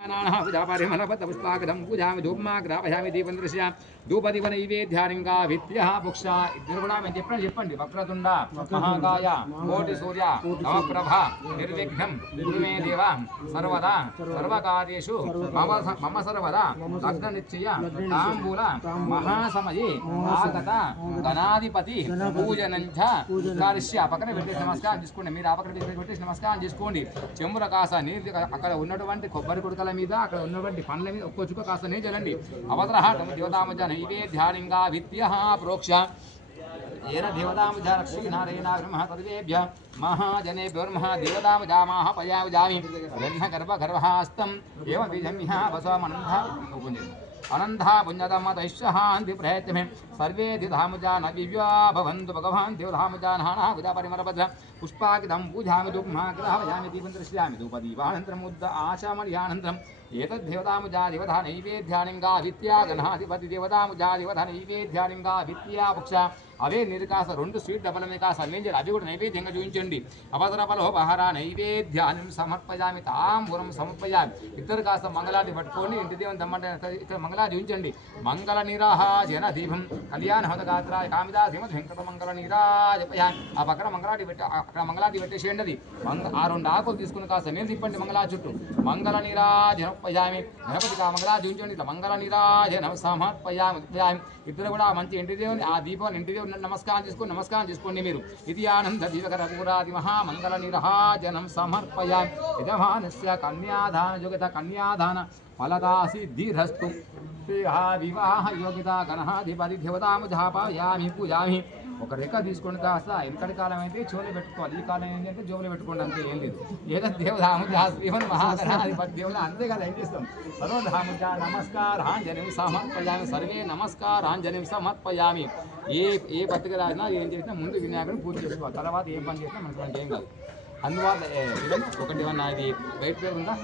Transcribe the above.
पुष्पाकं पूजामि धूपमाग्रापयामि दीपं दृश्यामि धूपदीप नैवेद्यानिंगा विद्यः पुक्षा इద్దరు కూడా మేము చెప్పండి వక్రతుండ మహాకాయ కోటి సూర్య నవప్రభ నిర్విఘ్నం గురు మే దేవ సర్వదా సర్వకార్యేషు మమ సర్వదా లగ్న నిశ్చయ తాంబూల మహాసమయే ఆగత గణాధిపతి పూజనంచ కార్య పక్కన పెట్టేసి నమస్కారం చేసుకోండి. మీరు ఆ పక్కన పెట్టేసి నమస్కారం చేసుకోండి. చెంబుల కాస నీరు అక్కడ ఉన్నటువంటి కొబ్బరి కుడకల మీద అక్కడ ఉన్నటువంటి పండ్ల మీద ఒక్కో చుక్క కాస్త నీరు చల్లండి. అవతరహ దేవతామజ నైవేద్యానింగా విద్యః ప్రోక్ష ఏన దేవతామజ లక్ష్మీనారాయణ బ్రహ్మ తదేభ్య మహాజనేభ్యోర్మః దేవతామజామాహ పయావజామి బ్రహ్మ గర్భహస్తం ఏవ బీజమిహ వసమనంద अनंधा पुण्यतमतैश्शान्ति प्रयत्मे सर्वे धिधामुजा न दिव्या भवन्तु भगवान् देवधामुजा नाना पूजा परिमलभद्र पुष्पाकिदं पूजामि धूपमाग्रहामि दीपं दर्शयामि धूपदीपानन्तरम् उद्द आचामर्यानन्तरम् एतद्देवतामुजा देवता नैवेद्यानिंगा विद्या गणाधिपति देवतामुजा देवता नैवेद्यानिंगा विद्या पक्षा అవే నిరకాస రెండు స్వీట్ డబల్ మీద కాస నేంజర్ అవి కూడా నైవేద్యంగా చూపించండి. అవసరపలోపహార నైవేద్యాన్ని సమర్పయామి తాంబూలం సమర్పయామి. ఇద్దరు కాస్త మంగళాది పట్టుకొని ఇంటి దేవుని దమ్మంటే ఇక్కడ మంగళాది చూపించండి. మంగళ నీరాజన దీపం కళ్యాణ హోదగాత్రాయ కామిదాసిమత్ వెంకట మంగళ నీరాజపయామి. ఆ పక్కన మంగళాది పెట్టి అక్కడ మంగళాది పెట్టేసేయండి. అది ఆ రెండు ఆకులు తీసుకుని కాస్త నేను తిప్పండి మంగళా చుట్టూ. మంగళ నీరాజనపయామి గణపతికి ఆ మంగళాది చూపించండి. ఇట్లా మంగళ నీరాజన సమర్పయామి. ఇద్దరు కూడా మంచి ఇంటి దేవుని ఆ దీపం ఇంటి దేవుని నమస్కారం చేసుకోండి. మీరు ఇది ఆనంద దీవకర పూరాది మహామంగళ నిరహాజనం సమర్పయామి. యజమానస్య కన్యాదాన యోగ్యత కన్యాదాన ఫలదా సిద్ధిరస్తు వివాహ యోగ్యత గణాధిపతి దేవతాముజాపయామి పూజామి. ఒక రేఖ తీసుకొని కాస్త వెనకటి కాలం అయితే చెవులు పెట్టుకోవాలి. ఈ కాలం ఏంటంటే జోబులు పెట్టుకోండి. అంతే ఏం లేదు. ఏదో దేవతాముజా శ్రీమన్ మహాగణాధిపతి దేవుడు అంతే కదా ఏం చేస్తాం. సర్వధాముజా నమస్కారాంజలిం సమర్పయామి. సర్వే నమస్కారాంజలిం సమర్పయామి. ఏ పత్రిక రాసినా ఏం చేసినా ముందు వినాయకుడిని పూజ చేసుకోవాలి. తర్వాత ఏ పని చేసినా మనకు ఏం కాదు. అందువల్ల ఒకటి ఏమన్నా ఇది బయట పేరు ఉందా?